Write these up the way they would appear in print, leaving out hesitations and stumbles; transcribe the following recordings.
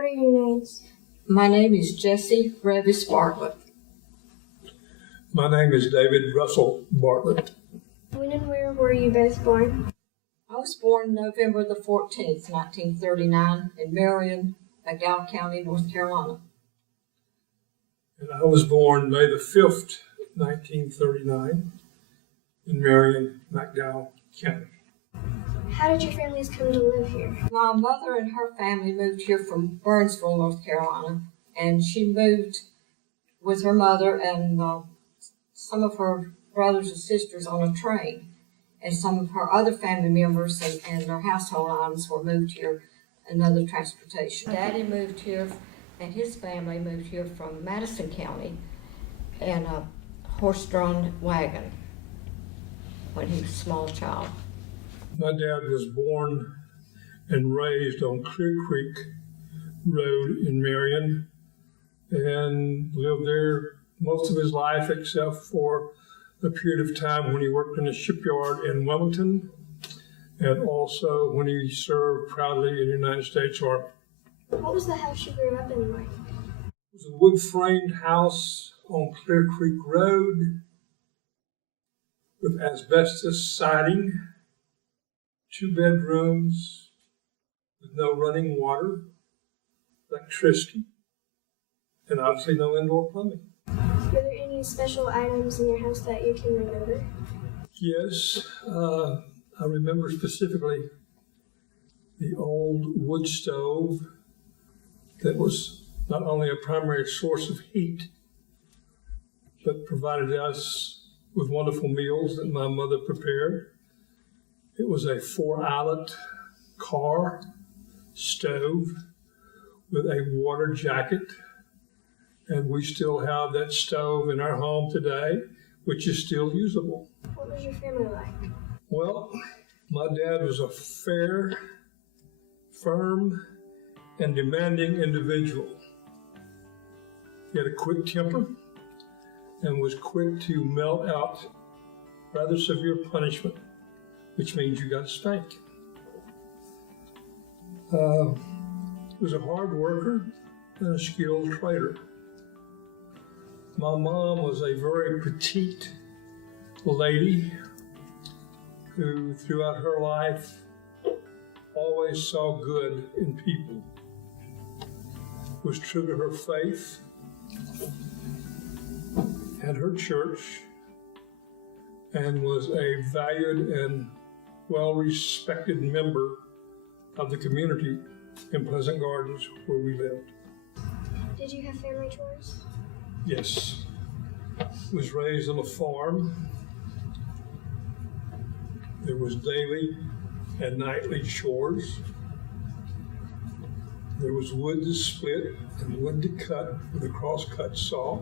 What are your names? My name is Jessie Bartlett. My name is David Russell Bartlett. When and where were you both born? I was born November the 14th, 1939 in Marion, McDowell County, North Carolina. And I was born May the 5th, 1939 in Marion, McDowell County. How did your families come to live here? My mother and her family moved here from Burnsville, North Carolina, and she moved with her mother and some of her brothers and sisters on a train. And some of her other family members and their household items were moved here in other transportation. Daddy moved here, and his family moved here from Madison County in a horse-drawn wagon when he was a small child. My dad was born and raised on Clear Creek Road in Marion and lived there most of his life except for a period of time when he worked in a shipyard in Wilmington and also when he served proudly in the United States Army. What was the house you grew up in like? It was a wood-framed house on Clear Creek Road with asbestos siding, 2 bedrooms with no running water, electricity, and obviously no indoor plumbing. Were there any special items in your house that you can remember? Yes, I remember specifically the old wood stove that was not only a primary source of heat, but provided us with wonderful meals that my mother prepared. It was a 4-eyelet car stove with a water jacket, and we still have that stove in our home today, which is still usable. What was your family like? Well, my dad was a fair, firm, and demanding individual. He had a quick temper and was quick to melt out rather severe punishment, which means you got spanked. He was a hard worker and a skilled trader. My mom was a very petite lady who, throughout her life, always saw good in people, was true to her faith and her church, and was a valued and well-respected member of the community in Pleasant Gardens where we lived. Did you have family chores? Yes. Was raised on a farm. There was daily and nightly chores. There was wood to split and wood to cut with a cross-cut saw.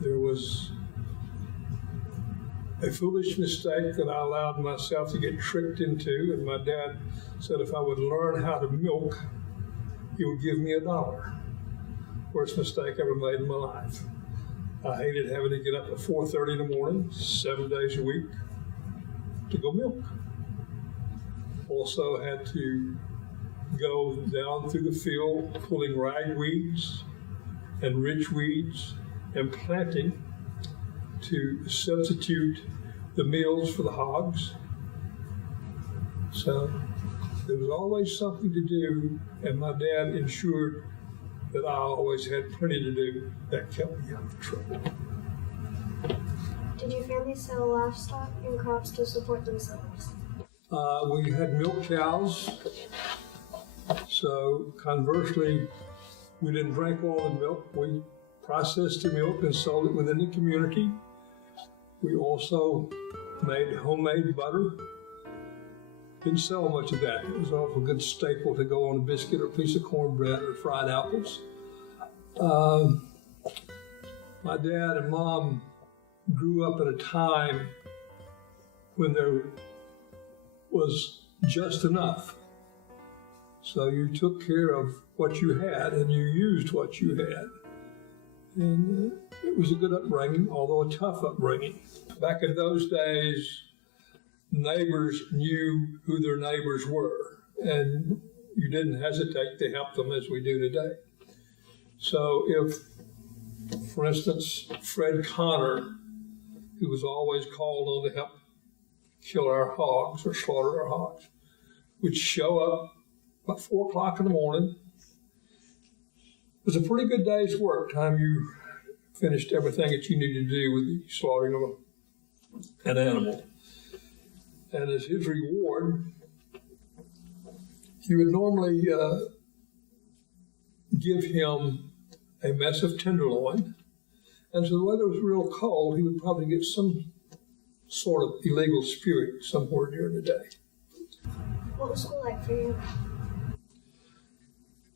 There was a foolish mistake that I allowed myself to get tricked into, and my dad said if I would learn how to milk, he would give me $1. Worst mistake I ever made in my life. I hated having to get up at 4:30 in the morning, 7 days a week, to go milk. Also had to go down through the field pulling ragweeds and ridgeweeds and planting to substitute the meals for the hogs. So there was always something to do, and my dad ensured that I always had plenty to do. That kept me out of trouble. Did your family sell livestock and crops to support themselves? We had milk cows, so conversely, we didn't drink all the milk. We processed the milk and sold it within the community. We also made homemade butter. Didn't sell much of that. It was an awful good staple to go on a biscuit or a piece of cornbread or fried apples. My dad and mom grew up at a time when there was just enough. So you took care of what you had and you used what you had. And it was a good upbringing, although a tough upbringing. Back in those days, neighbors knew who their neighbors were. And you didn't hesitate to help them as we do today. So if, for instance, Fred Connor, who was always called on to help kill our hogs or slaughter our hogs, would show up about 4 o'clock in the morning. It was a pretty good day's work, time you finished everything that you needed to do with the slaughtering of an animal. And as his reward, he would normally give him a mess of tenderloin. And so the weather was real cold, he would probably get some sort of illegal spirit somewhere during the day. What was school like for you?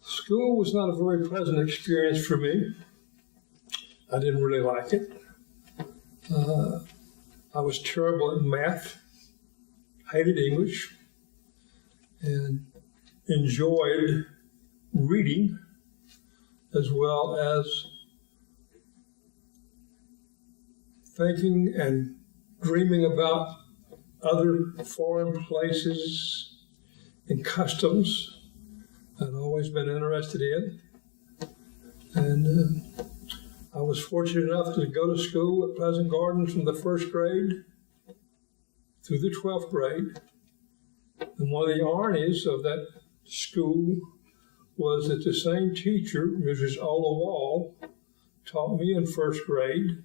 School was not a very pleasant experience for me. I didn't really like it. I was terrible at math, hated English, and enjoyed reading as well as thinking and dreaming about other foreign places and customs I'd always been interested in. And I was fortunate enough to go to school at Pleasant Gardens from the 1st grade through the 12th grade. And one of the ironies of that school was that the same teacher, Mrs. Ola Wall, taught me in 1st grade,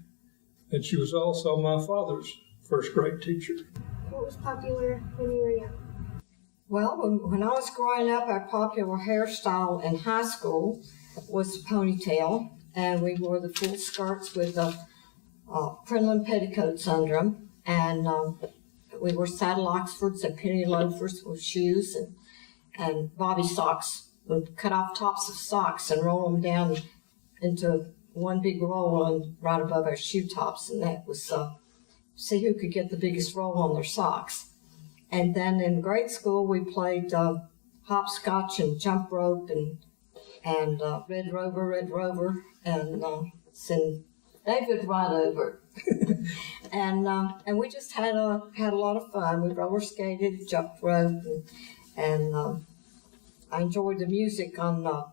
and she was also my father's 1st grade teacher. What was popular when you were young? Well, when I was growing up, our popular hairstyle in high school was ponytail, and we wore the full skirts with the crinoline petticoats under them, and we wore saddle oxfords and penny loafers with shoes, and bobby socks. We'd cut off tops of socks and roll them down into one big roll on right above our shoe tops, and that was see who could get the biggest roll on their socks. And then in grade school, we played hopscotch and jump rope and Red Rover, and David Right Over. and we just had a lot of fun. We roller skated, jumped rope, and I enjoyed the music on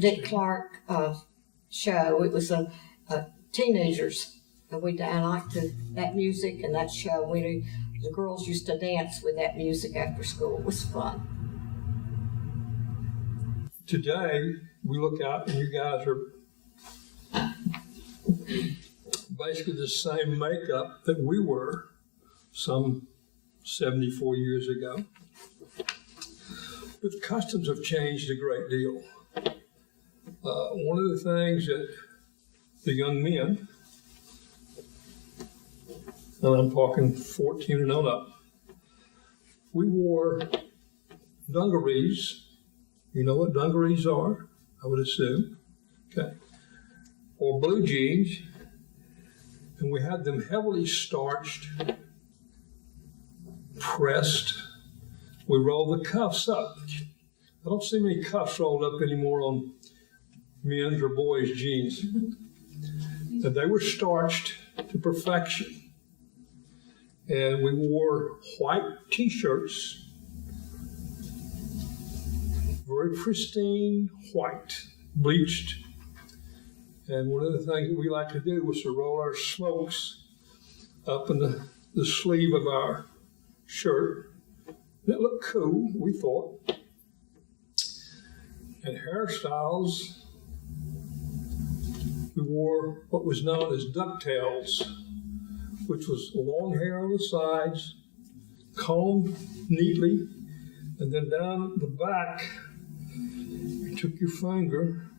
Dick Clark show. It was a teenagers. And I liked that music and that show. The girls used to dance with that music after school. It was fun. Today, we look out and you guys are basically the same makeup that we were some 74 years ago. But customs have changed a great deal. One of the things that the young men, and I'm talking 14 and on up, we wore dungarees. You know what dungarees are, I would assume, okay, or blue jeans, and we had them heavily starched, pressed. We rolled the cuffs up. I don't see many cuffs rolled up anymore on men's or boys' jeans. And they were starched to perfection. And we wore white t-shirts, very pristine white, bleached. And one of the things that we like to do was to roll our smokes up in the sleeve of our shirt. And it looked cool, we thought. And hairstyles, we wore what was known as ducktails, which was long hair on the sides, combed neatly, and then down the back, you took your finger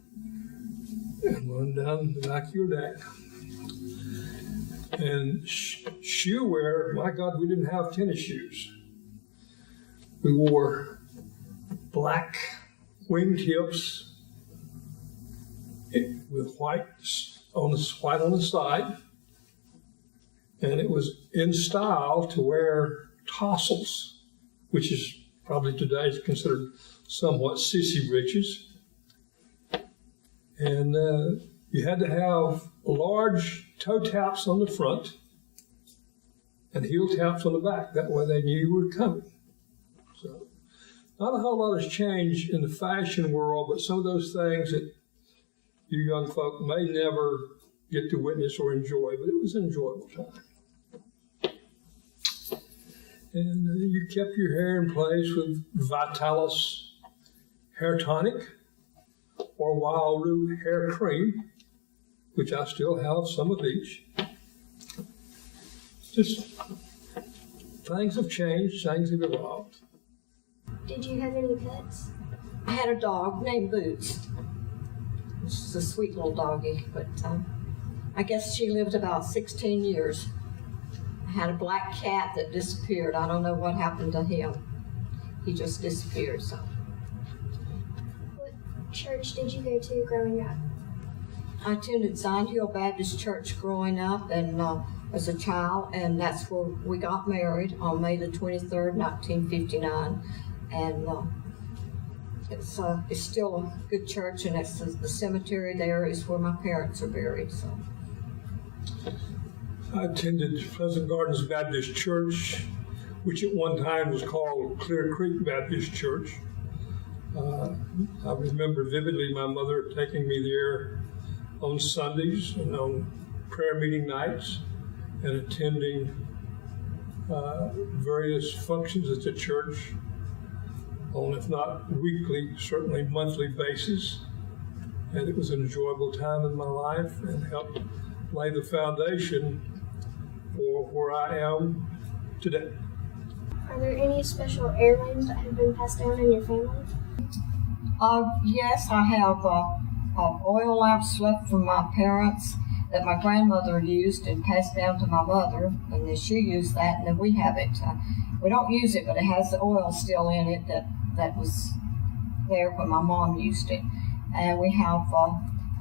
and run down the back of your neck. And shoe wear, my God, we didn't have tennis shoes. We wore black wingtips with white on the side. And it was in style to wear tassels, which is probably today considered somewhat sissy breeches. And you had to have large toe taps on the front and heel taps on the back. That way they knew you were coming. So Not a whole lot has changed in the fashion world, but some of those things that you young folk may never get to witness or enjoy, but it was an enjoyable time. And you kept your hair in place with Vitalis hair tonic or Wild Root hair cream, which I still have some of each. Just things have changed, things have evolved. Did you have any pets? I had a dog named Boots. She's a sweet little doggie, but I guess she lived about 16 years. I had a black cat that disappeared. I don't know what happened to him. He just disappeared, so. What church did you go to growing up? I attended Zion Hill Baptist Church growing up and as a child, and that's where we got married on May the 23rd, 1959. And it's still a good church, and it's the cemetery there is where my parents are buried. So I attended Pleasant Gardens Baptist Church, which at one time was called Clear Creek Baptist Church. I remember vividly my mother taking me there on Sundays and on prayer meeting nights and attending various functions at the church on, if not weekly, certainly monthly basis. And it was an enjoyable time in my life and helped lay the foundation for where I am today. Are there any special heirlooms that have been passed down in your family? Yes, I have oil lamps left from my parents that my grandmother used and passed down to my mother, and then she used that, and then we have it. We don't use it, but it has the oil still in it that was there when my mom used it. And we have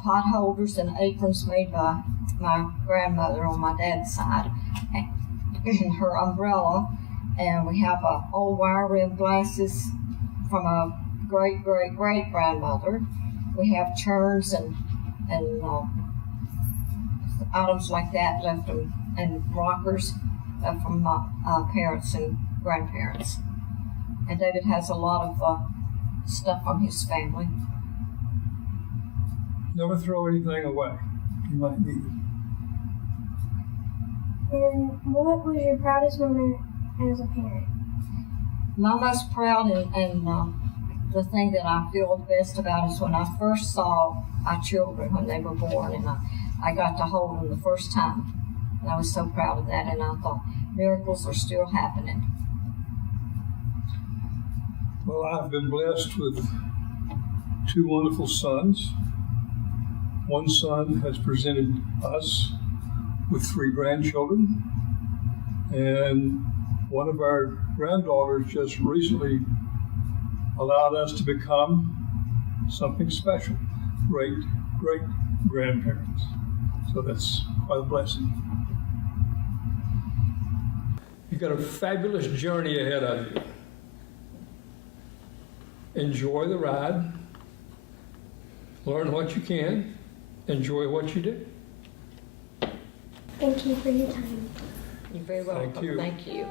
pot holders and aprons made by my grandmother on my dad's side, and her umbrella, and we have old wire rim glasses from a great-great-great-grandmother. We have churns and items like that left them, and rockers from my parents and grandparents. And David has a lot of stuff from his family. Never throw anything away. You might need it. And what was your proudest moment as a parent? My most proud and the thing that I feel the best about is when I first saw our children when they were born, and I got to hold them the first time. And I was so proud of that, and I thought, miracles are still happening. Well, I've been blessed with two wonderful sons. One son has presented us with 3 grandchildren, and one of our granddaughters just recently allowed us to become something special, great-great-grandparents. So that's quite a blessing. You've got a fabulous journey ahead of you. Enjoy the ride. Learn what you can. Enjoy what you do. Thank you for your time. You're very welcome. Thank you. Thank you.